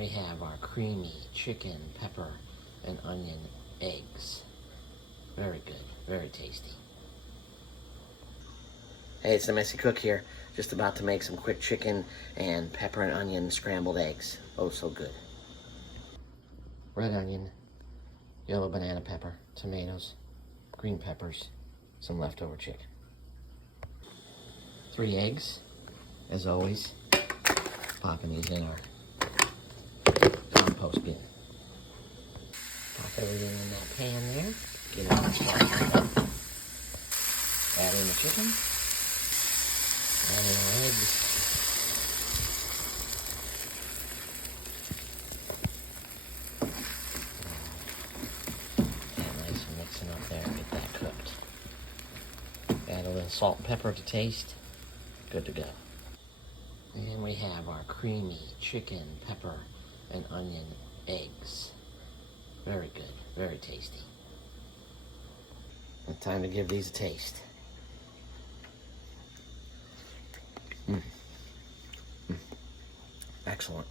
we have our creamy chicken, pepper, and onion eggs. Very good, very tasty. Hey, it's the Messy Cook here. Just about to make some quick chicken and pepper and onion scrambled eggs. Oh, so good. Red onion, yellow banana pepper, tomatoes, green peppers, some leftover chicken. 3 eggs, as always. Popping these in our compost bin. Pop everything in that pan there. Get it all started up. Add in the chicken. Add in our eggs. And nice and mixing up there. Get that cooked. Add a little salt and pepper to taste. Good to go. And we have our creamy chicken, pepper, and onion eggs. Very good, very tasty. And time to give these a taste. Excellent.